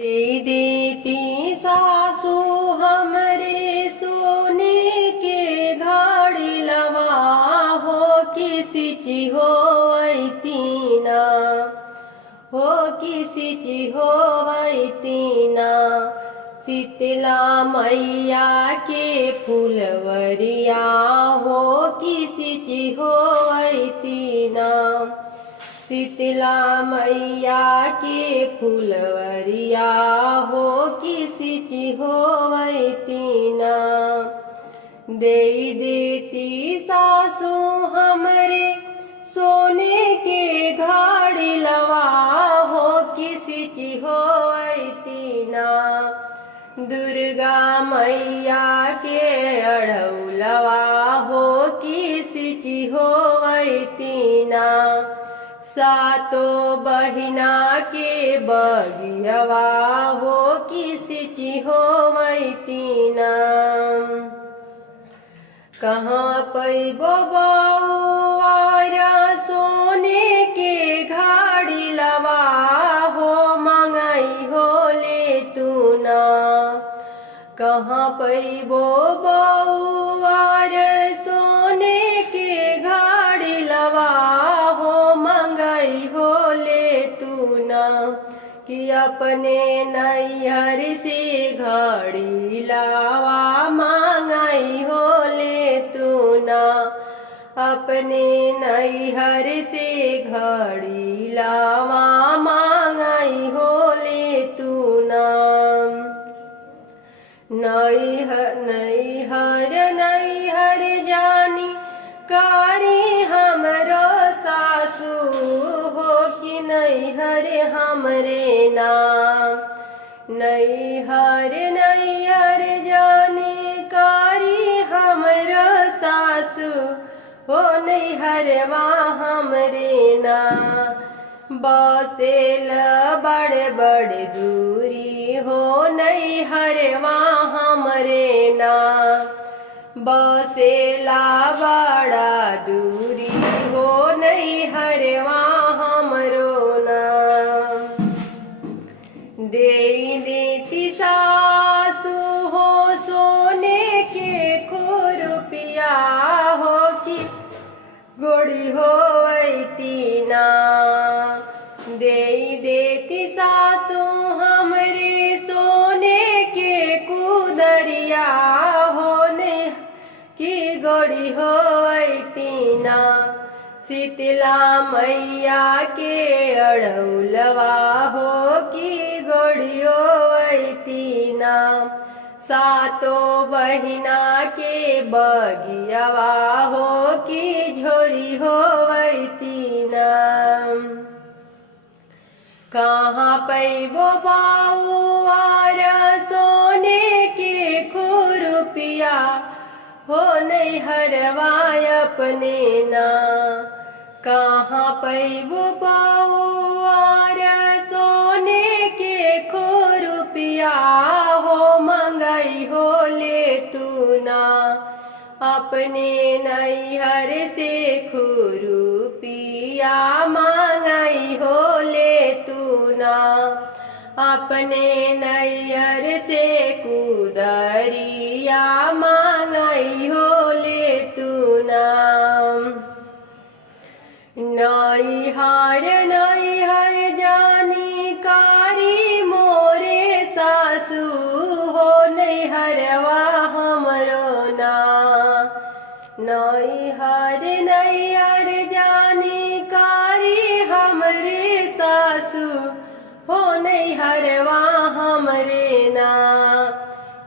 दे देती सासू हमरे सोने के घड़ी लवा हो किसी ची हो तीना हो किसी ची हो तीना शीतला मैया के फुलवरिया हो किसी ची हो तीना शीतला मैया के फुलवरिया हो किसी ची हो तीना दे देती सासू हमरे सोने के घड़ी लवा हो किसी ची हो तीना दुर्गा मैया के अड़ौलवा हो किसी ची हो तीना सातो बहिना के बगियवा हो किसी ची हो तीना कहाँ पैबो बउआरा सोने के घड़ी लवा हो मंगई हो ले तू ना कहाँ पैबो बउआर सोने के घड़ी लवा हो मंगई हो ले तू ना कि अपने नैहर से घड़ी लावा मंगई हो ले तू ना अपने नैहर से घड़ी लावा मंगई हो ले तू ना नैहर जानी कारी हमरो सासू हो कि नैहर हमरे नाम नैहर जानी कारी हमरो सासू हो नैहरवा हमरे नाम बसेल बड़ बड़ दूरी हो नैहरवा हमरे नाम बसेला बड़ा दूरी हो नैहरवा हमरो नाम दे देती सासू हो सोने के खुरपिया हो कि गोड़ी हो तीना दे देती सासू हमरे सोने के कुदरिया होने की गोड़ी हो तीना शीतला मैया के अड़ौलवा हो की गोड़ी हो तीना सातो बहिना के बगियवा हो की झोरी हो तीना कहाँ पैबो बाउआरा सोने के खुरपिया हो नैहरवा अपने ना कहाँ पैबो बाउआरा सोने के खुरपिया हो मंगई हो ले तू ना अपने नैहर से खुरपिया मंगई हो ले तू ना अपने नैहर से कुदरिया मंगई हो ले तू ना नैहर जानी कारी मोरे सासू हो नैहरवा हमरो ना नैहर जानी कारी हमरे सासू हो नैहरवा हमरे ना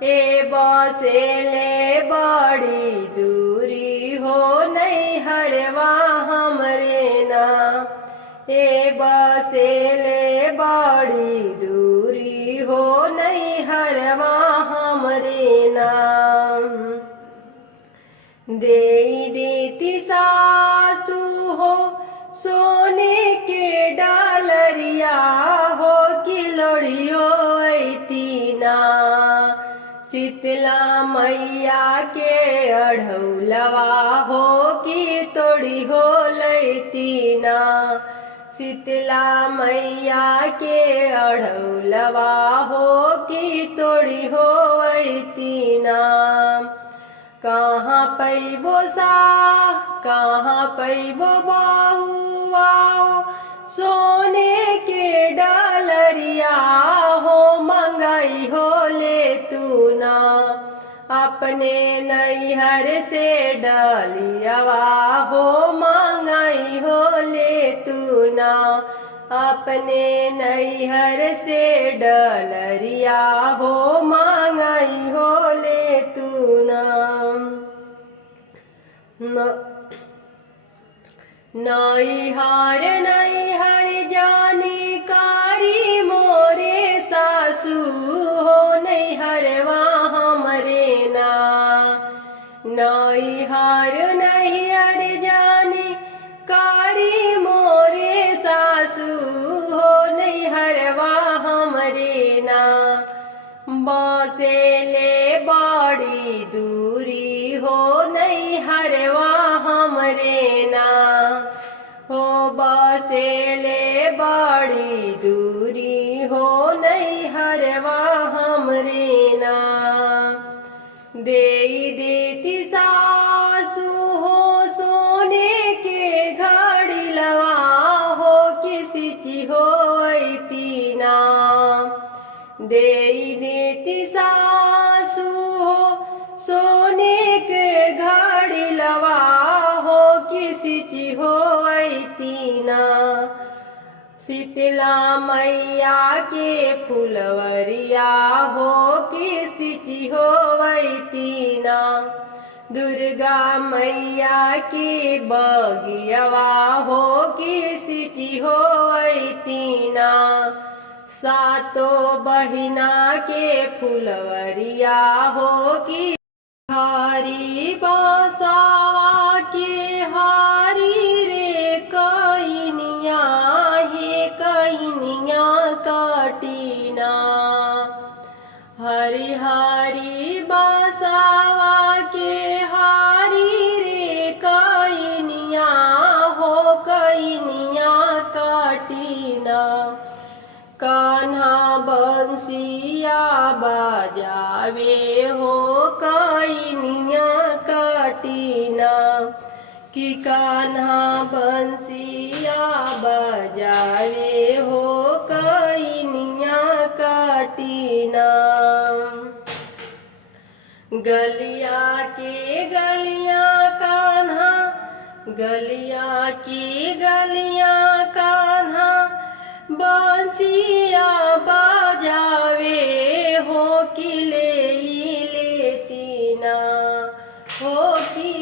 ए बसेले बड़ी दूरी हो नैहरवा हमरे ना ए बसेले बड़ी दूरी हो नैहरवा हमरे ना दे देती सासू हो सोने के डालरिया हो कि लोड़ी हो तीना शीतला मैया के अढ़ौलवा हो कि तोड़ी हो तीना शीतला मैया के अढ़ौलवा हो कि तोड़ी हो नाम। कहाँ पैबो सा कहाँ पैबो बहुआ सोने के डलरिया हो मंगाई हो ले तू ना। अपने नैहर से डलियावा हो मंगाई हो ले तू ना। अपने नैहर से डलरिया हो मंगाई हो ले तू ना। नैहर जानी कारी मोरे सासू हो नैहरवा हमरे ना। नैहर जानी कारी मोरे सासू हो नैहरवा हमरे ना। बसे ले बड़ी दूरी हो नैहरवा हमरे ना। हो बसे ले बड़ी दूरी हो नैहरवा हमरे ना। देती सासू हो सोने के घड़ी लवा हो किसी ची हो ना। देती सासू हो सोने के घड़ी लवा हो किसी ची हो ना। शीतला मैया के फुलवरिया हो किसी ची हो ना। दुर्गा मैया के बगियावा हो किसी ची हो ना। सातो बहिना के फुलवरिया हो कि हारी बासावा के हारी रे कइनिया हे कइनिया काटीना। हरी हरी बासावा के हारी रे कइनिया हो कइनिया काटीना। कान्हा बंसिया बजावे हो कइनिया काटीना। कि कान्हा बंसिया बजावे हो कइनिया काटीना। गलिया के गलिया कान्हा गलिया की गलिया कान्हा बंसिया बजावे हो कि लेती ना। हो कि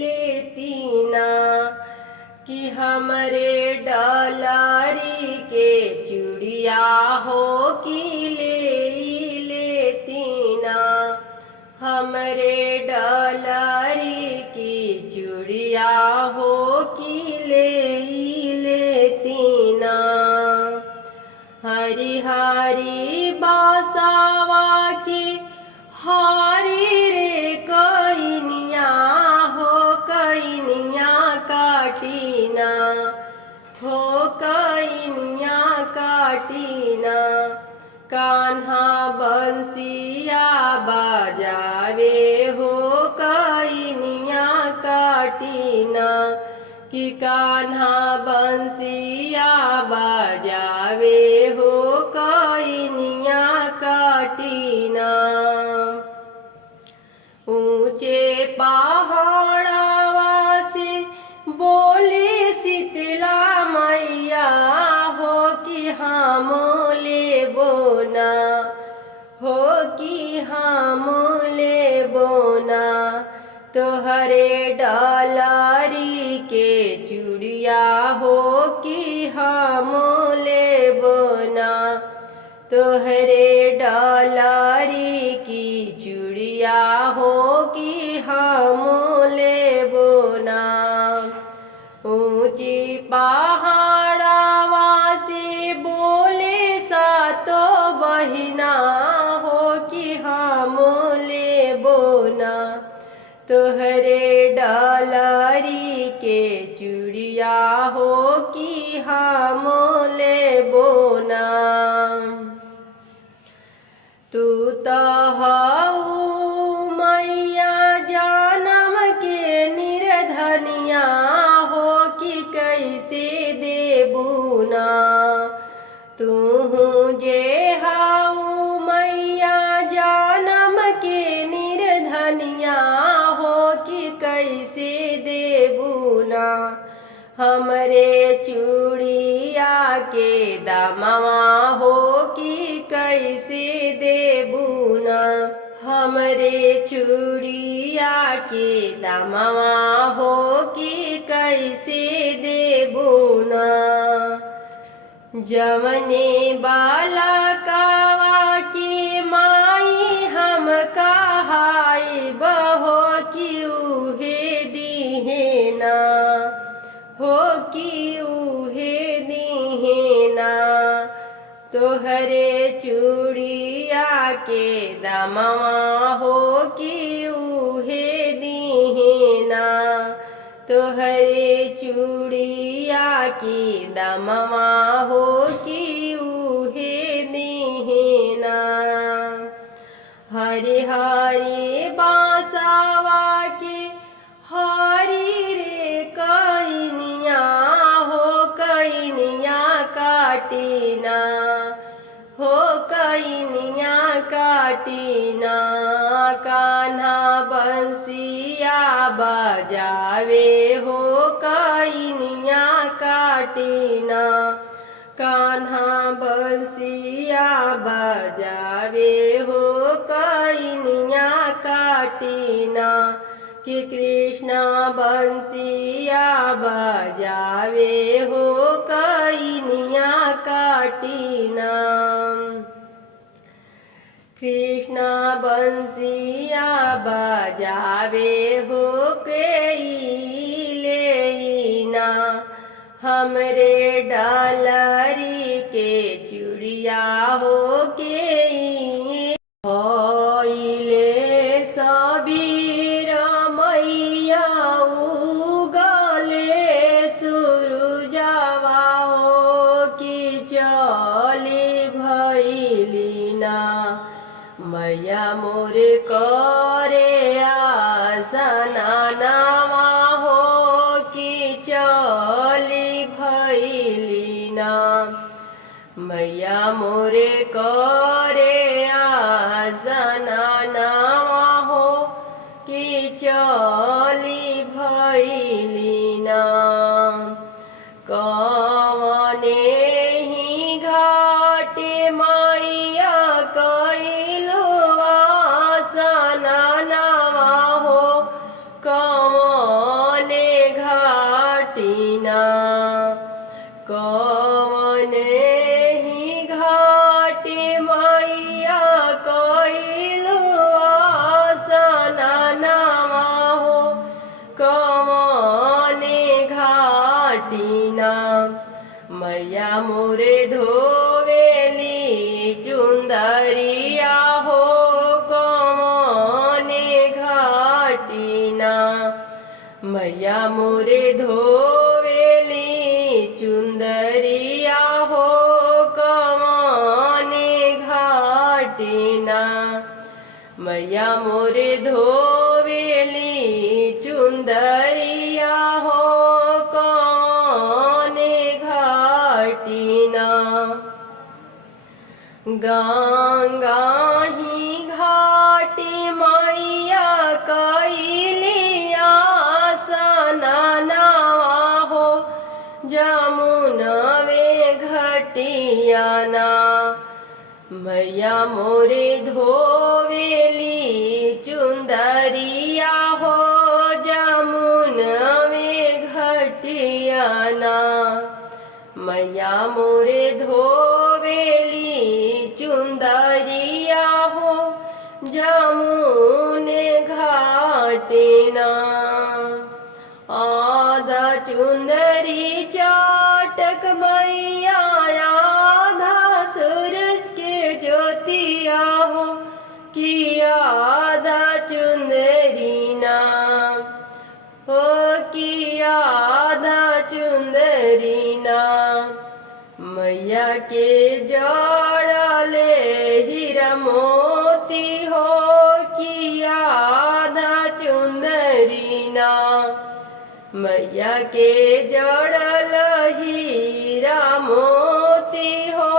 लेती ना। कि हमरे डलारी के चूड़िया हो कि लेती ना। हमरे डलारी की चूड़िया हो कि लेती ना। हरी हरी बासावा की हारी रे कइनिया हो कइनिया काटीना। हो कइनिया काटीना। कान्हा बंसिया बजावे हो कइनिया काटीना। कि कान्हा बंसिया बजावे हो कइनिया काटीना। ऊंचे पहाड़वा से बोले शीतला मैया हो कि हम लेबो ना। हो कि हम लेबो ना। तोहरे डलारी के चूड़िया हो कि हम लेबो ना। तोहरे डलारी की चूड़िया हो कि हम लेबो ना। ऊंची पहाड़वा से बोले सातो बहिना हो कि हम लेबो ना। तोहरे डलारी के चूड़िया हो कि हम ले बोना। तू तो हऊ मैया जानम के निर्धनिया हो कि कैसे देबूना। तू जे हाऊ मैया जानम के निर्धनिया हो कि कैसे देबूना। हमरे चूड़िया के दामवा हो कि कैसे देबूना। हमरे चूड़िया के दामवा हो कि कैसे देबूना। जवने बाला कावा की माई हम कहाई बहो कि उहे दीहेना हो कि उहे दीहेना। तोहरे चूड़िया के दामवा हो कि उहे दीहेना। तोहरे चूड़िया की दामवा हो कि उहे दीहेना। हरे हरे बांसवा के हरी रे कइनिया हो कइनिया काटीना हो कइनिया काटीना। कान्हा बंसिया बजावे हो कइनिया काटीना। कान्हा बंसिया बजावे हो कइनिया काटीना। कि कृष्णा बंसिया बजावे हो कइनिया काटीना। कृष्णा बंसिया बजावे हो लेना। हमरे डालरी के चूड़िया हो के होइले सबीर मैया उगले सुरुजवा हो कि चली भइलिना। मैया मोरे करे आसना नामा हो कि चली भइलिना। मैया मोरे करे आसना नामा हो कि चली भइलिना। कवने ही घाटे मैया कइलो आसना नामा हो कवने घाटिना। कवने ही घाटे मैया कइलो आसना नामा हो कवने घाटिना। मैया मोरे धोवेली चुंदरिया हो कवने घाटिना। मैया मोरे धोवेली चुंदरिया हो कवने घाटिना। मैया मोरे धोवेली चुंदरिया हो कवने घाटिना। गंगा ही घाटी मैया कइली आसना नावा हो जमुनवे घटियाना। मैया मोरे धोवेली चुंदरिया हो जमुनवे घटियाना। मैया मोरे धोवेली चुंदरिया हो जमुने घाटिना। आधा चुंदरी चाटक मैया आधा सूरज के ज्योतिया हो कि आधा चुंदरी ना हो कि के जड़ले हीरा मोती हो कि आधा चुंदरी ना। मैया के जड़ल हीरा मोती हो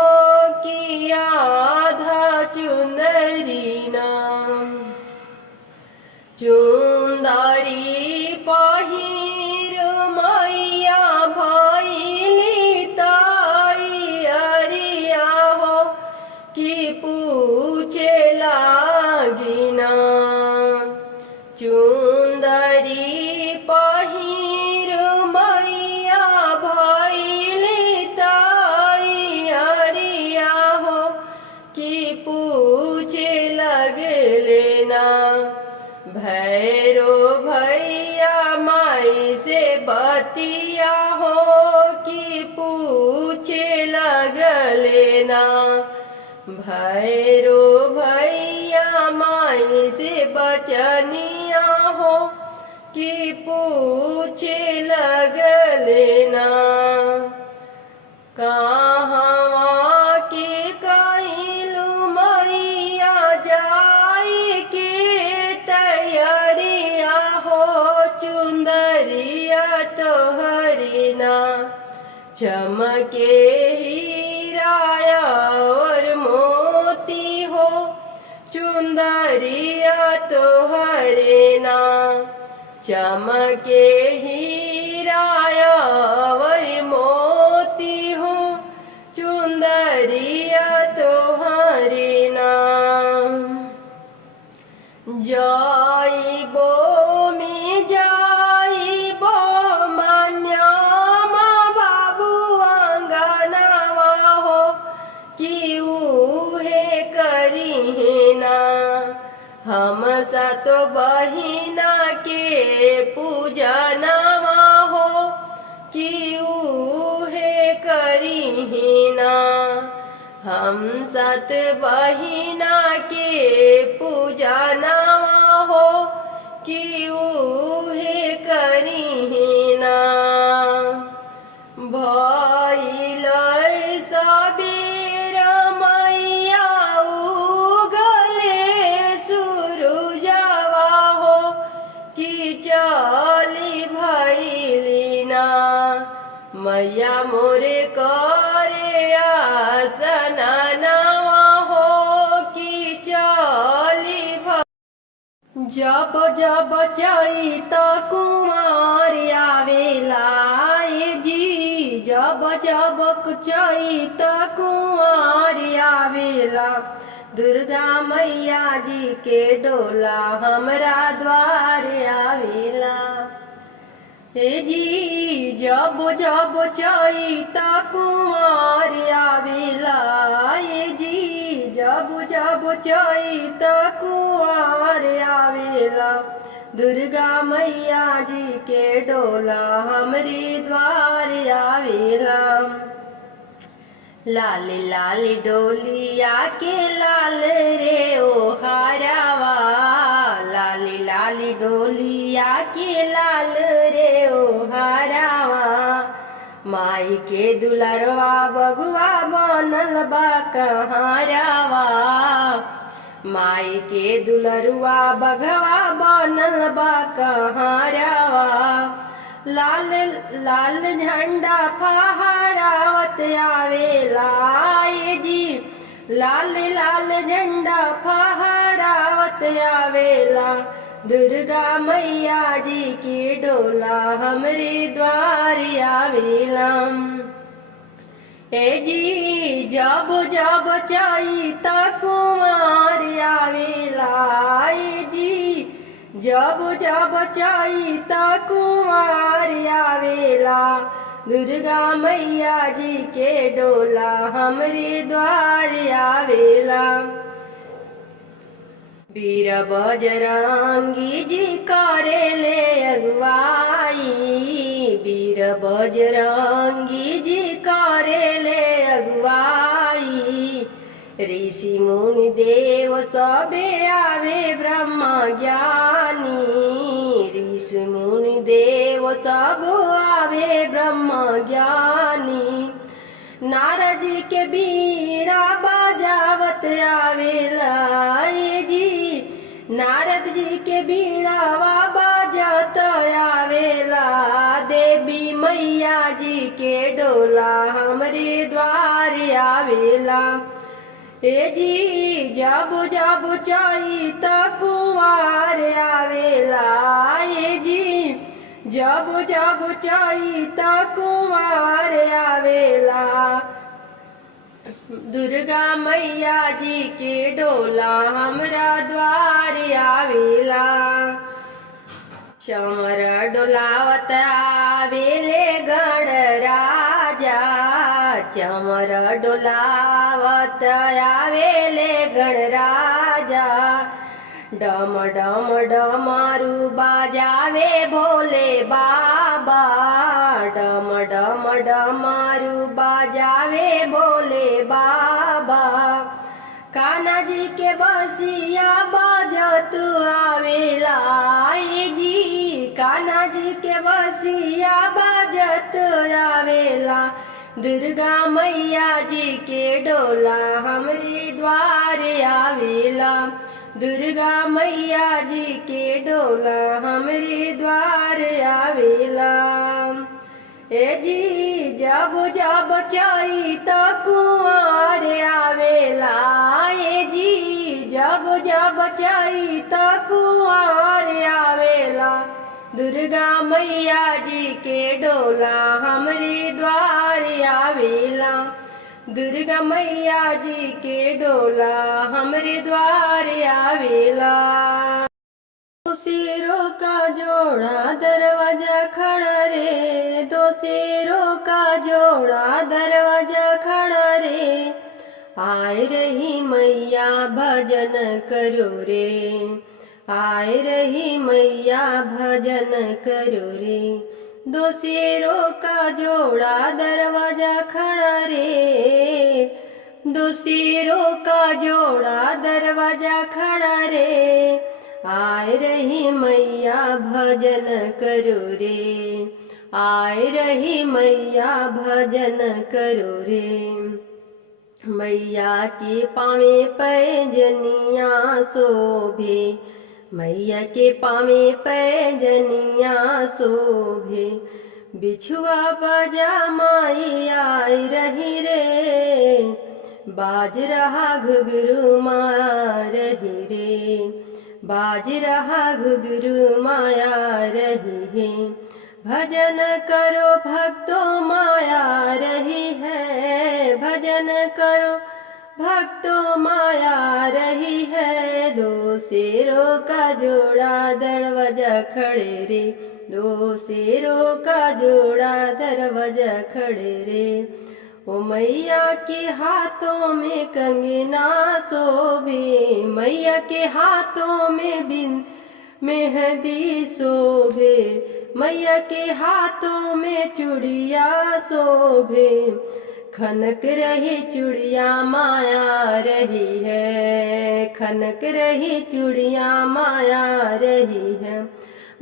कि आधा चुंदरी ना। चुंदरी पहिर मैया भैली ताई अरिया हो कि पूछे लागिना। चुंदरी पहिर मैया भैली ताई अरिया हो कि पूछे लगले ना। भैरो भैया माई से बतिया हो कि पूछे लगले ना। भैरो भैया माई से बचनिया हो कि पूछे लगले ना। कहाँ के कहिलू मैया जाई के तैयारिया हो चुंदरिया तोहरी ना। चमके हीराया और मोती हो चुंदरिया तोहरे ना। चमके हीराया और मोती हो चुंदरिया तोहरे ना। जाइबो में जाइबो मन्यामा बाबू आंगनवा हो कि उहे करी ना। हम सतो बहिना के पूजनवा हो कि उहे करी ना। हम सत बहिना के पूजनवा हो कि उहे करी ना। भइल सबेर मैया उगले सुरुजवा हो कि चली भइली ना। मैया मोरे करे आसनवा हो कि चली जब जब चैत कुमार आवेला जी। जब जब चैत कुमार आवेला दुर्गा मैया जी के डोला हमरा द्वार आवेला। हे जी जब जब चैत कुमार आवेला हे जी जब जब चैत कुमार आवेला दुर्गा मैया जी के डोला हमरे द्वार आवेला। लाल लाल डोलिया के लाल रे ओ हरावा। लाल लाल डोलिया के लाल रे ओ हरावा। माई के दुलरवा बगुआ बनल बा कहारावा। माई के दुलरुआ बघवा बनल बा कहारावा। लाल लाल झंडा फहरावत आवेला जी। लाल लाल झंडा फहरावत आवेला दुर्गा मैया जी की डोला हमरे द्वार आवेला। ए जी जब जब चैत कुमार आवेला ए जी जब जब चैत कुमार आवेला दुर्गा मैया जी के डोला हमरे द्वार आवेला। वीर बजरंगी जी करेले अगुवाई। वीर बजरंगी जी करेले अगुवाई। ऋषि मुनि देव सबे आवे ब्रह्म ज्ञानी। ऋषि मुनि देव सब आवे ब्रह्म ज्ञानी। नारद जी के बीड़ा बजावत आवेला ये जी, नारद जी के बीड़ावा बजत आवेला। देवी मैया जी के डोला हमरे द्वार आवेला। ए जी जब जब चैत कुंवार आवेला, ए जी जब जब चैत कुंवार आवेला। दुर्गा मैया जी के डोला हमरा द्वार आवेला। चमर डोलावत आवेले गणराजा, चमर डोलावत आवेले गणराजा। डम डम डमरू बाजावे भोले बाबा, डम डम डमरू बाजावे भोले बाबा। कान्हा जी के बसिया बजत आवेला ये जी, कान्हा जी के बसिया बजत आवेला। दुर्गा मैया जी के डोला हमरे द्वार आवेला, दुर्गा मैया जी के डोला हमरे द्वार आवेला। ए जी जब जब चैत कुंवार आवेला, ए जी जब जब चैत कुंवार आवेला। दुर्गा मैया जी के डोला हमरे द्वार आवेला, दुर्गा मैया जी के डोला हमरे द्वार आवेला। दो शेरों का जोड़ा दरवाजा खड़ा रे, दो शेरों का जोड़ा दरवाजा खड़ा रे। आए रही मैया भजन करो रे, आए रही मैया भजन करो रे। दो शेरों का जोड़ा दरवाजा खड़ा रे, दो शेरों का जोड़ा दरवाजा खड़ा रे। आए रही मैया भजन करो रे, आए रही मैया भजन करो रे। मैया के पावे पैजनिया शोभे, मैया के पावे पैजनिया शोभे। बिछुआ बजा माई आई रही रे, बाज रहा घुघरू माया रही रे, बाज रहा घुघरू माया रही है। भजन करो भक्तों माया रही है, भजन करो भक्तों माया रही है। दो शेरों का जोड़ा दरवाजा खड़े रे, दो शेरों का जोड़ा दरवाजा खड़े रे। ओ मैया के हाथों में कंगना शोभे, मैया के हाथों में बिन मेहंदी शोभे, मैया के हाथों में चूड़िया शोभे। खनक रही चूड़िया माया रही है, खनक रही चूड़िया माया रही है।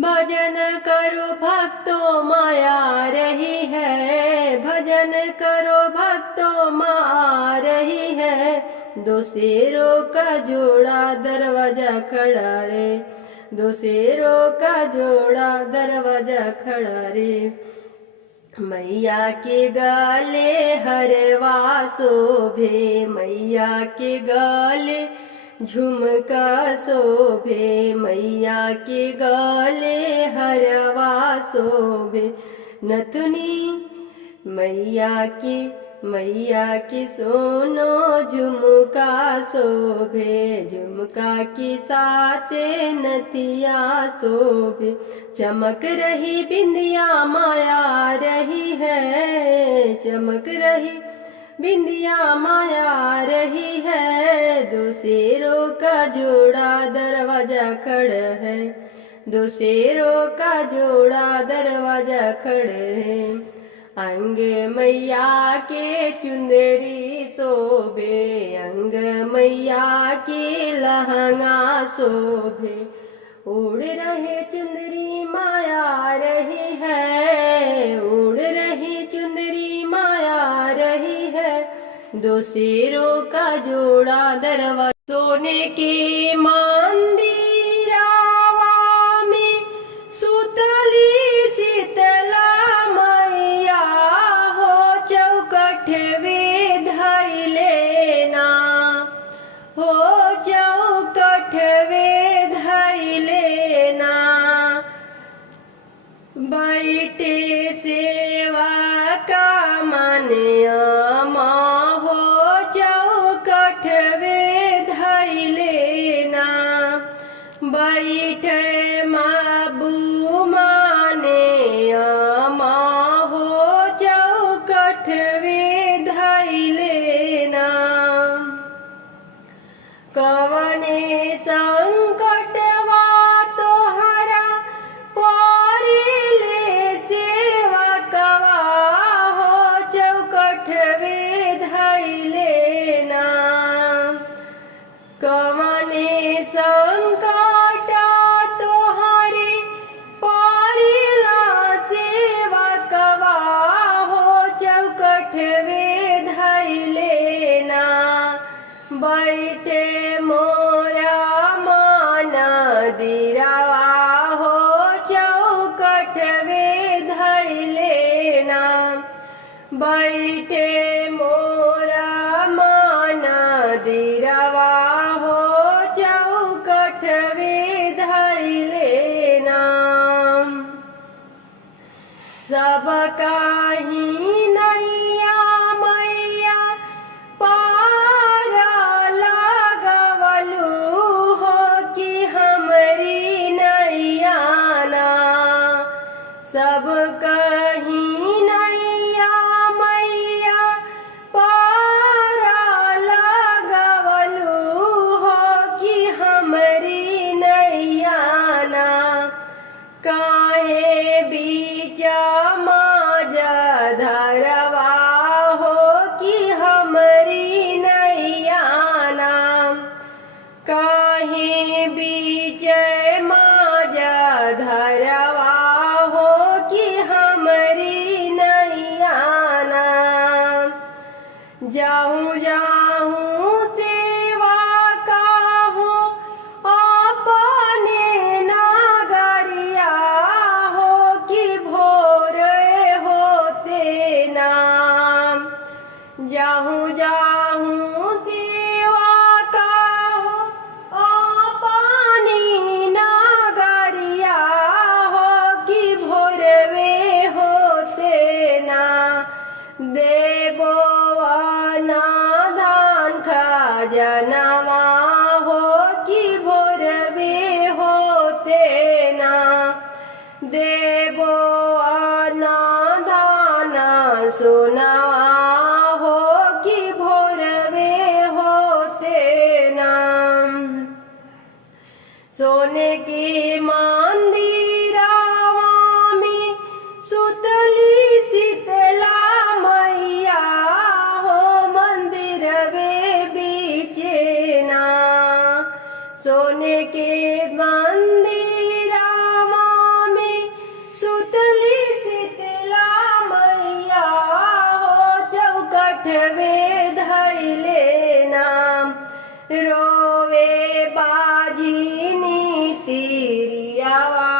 भजन करो भक्तों माया रही है, भजन करो भक्तों माया रही है। दो शेरों का जोड़ा दरवाजा खड़ा रे, दो शेरों का जोड़ा दरवाजा खड़ा रे। मैया के गले हरवा शोभे, मैया के गले झुमका शोभे, मैया के गले हरवा शोभे। नथुनी मैया की सोनो झुमका शोभे, झुमका की साथे नथिया शोभे। चमक रही बिंदिया माया रही है, चमक रही बिंदिया माया रही है। दो शेरों का जोड़ा दरवाजा खड़ा है, दो शेरों का जोड़ा दरवाजा खड़े है। अंग मैया के चुंदरी शोभे, अंग मैया के लहंगा शोभे। उड़ रहे चुंदरी माया रही है, उड़ रही चुंदरी माया रही दो शेरों का जोड़ा दरवाजा। सोने के मंदिरावा में सुतली शीतला मैया हो, चौखट वे धैले ना हो, चौखट वे धैले ना। बैठे सेवा का मनियामा हो, चौखट वे धैले ना। बैठे माबू माने आमा हो, चौखट वे धैले ना। कवने संकटवा तोहरा पारिले सेवा कवा हो, चौखट वे धैले ना। कवने संकट तोहरे पारिला सेवा कवा हो, चौखट वे धैले ना। बैठे मोरा माना दिरावा हो, चौखट वे धैले ना। बैठे मोरा माना दिरावा हो, चौखट वे धैले ना। सब काही नैया मैया पारा लगवलू हो, कि हमरी नैया ना। सब कहीं नैया मैया पारा लगवलू हो, कि हमरी नैया ना। काहे बीच माजा धरवा हो, कि हमरी नैया ना। काहे बीच माजा धरवा हो, कि हमरी नैया ना। जाऊँ जाऊँ सेवा का हो, अपने नगरिया हो, कि भोर होते ना। जाऊँ जाऊँ सेवा का हो, अपने नगरिया हो, कि भोर वे होते ना। देवो अनादान खजनवा हो, कि भोर वे होते ना। देवो अनादान सोनवा हो, कि भोर वे होते ना। सोने के मंदिरावा में सुतली शीतला मैया हो, मंदिर वे बीचे ना। सोने के मंदिरावा में सुतली शीतला मैया हो, चौखट वे धैले ना। रोवे बाजिनी तिरियावा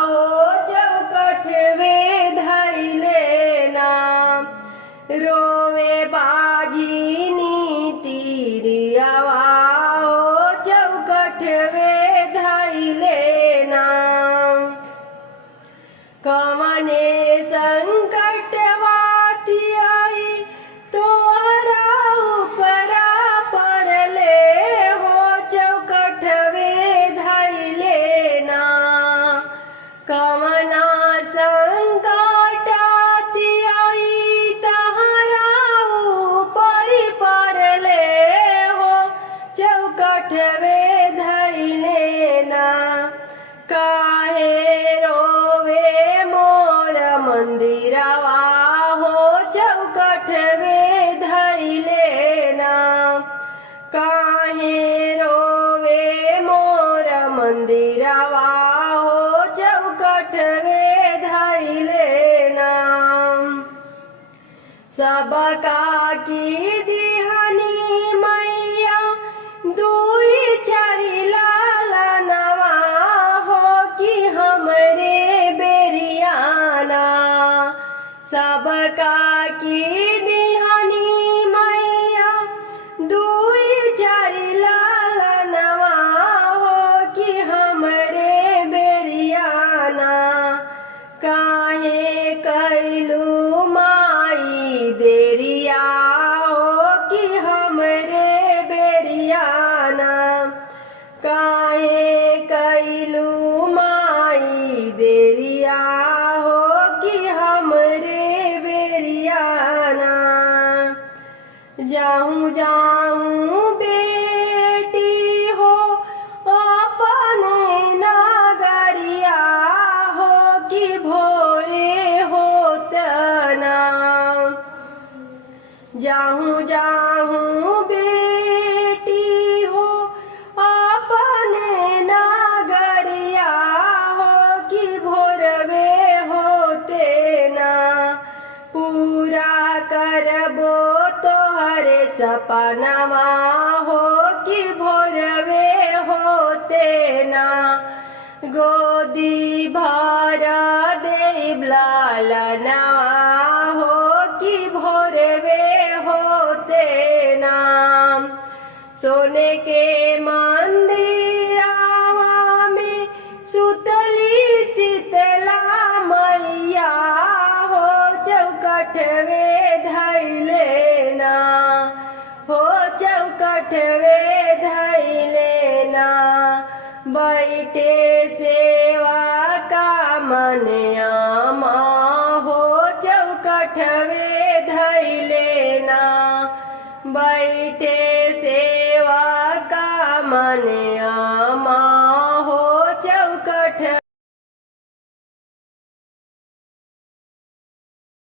हो, चौखट वे धैले ना। रोवे बाजिनी तिरियावा हो, चौखट वे धैले ना। कवने संकटवाती आई तोहरा उपरा परले हो, चौखट वे धैले ना। कवना संकटाती आई तोहरा ऊपर परले हो, चौखट वे धैले ना। काहे रोवे मोर मंदिरवा हो, चौखट वे धैले ना। काहे रोवे मोर मंदिरवा हो, चौखट वे धैले ना। सबका की दी काहे कैलू माई देरिया हो कि हमरे बेरियाना। जाहूँ जाहूँ बेटी हो अपने नगरिया हो कि भोरे होतना। जाहूँ जाहूँ बेटी हो अपने नगरिया हो कि भोरवे होते ना। पूरा करबो तोहरे सपनवा हो कि भोरवे होते ना। गोदी भर देव लालनवा हो कि भोरवे होते ना। सोने के मंदिरावा में सुतली शीतला मैया हो चौकठवे धैले ना। हो चौकठवे धैले ना। बैठे सेवा का मनयामा हो चौकठवे धैले ना। बैठे सेवा का मन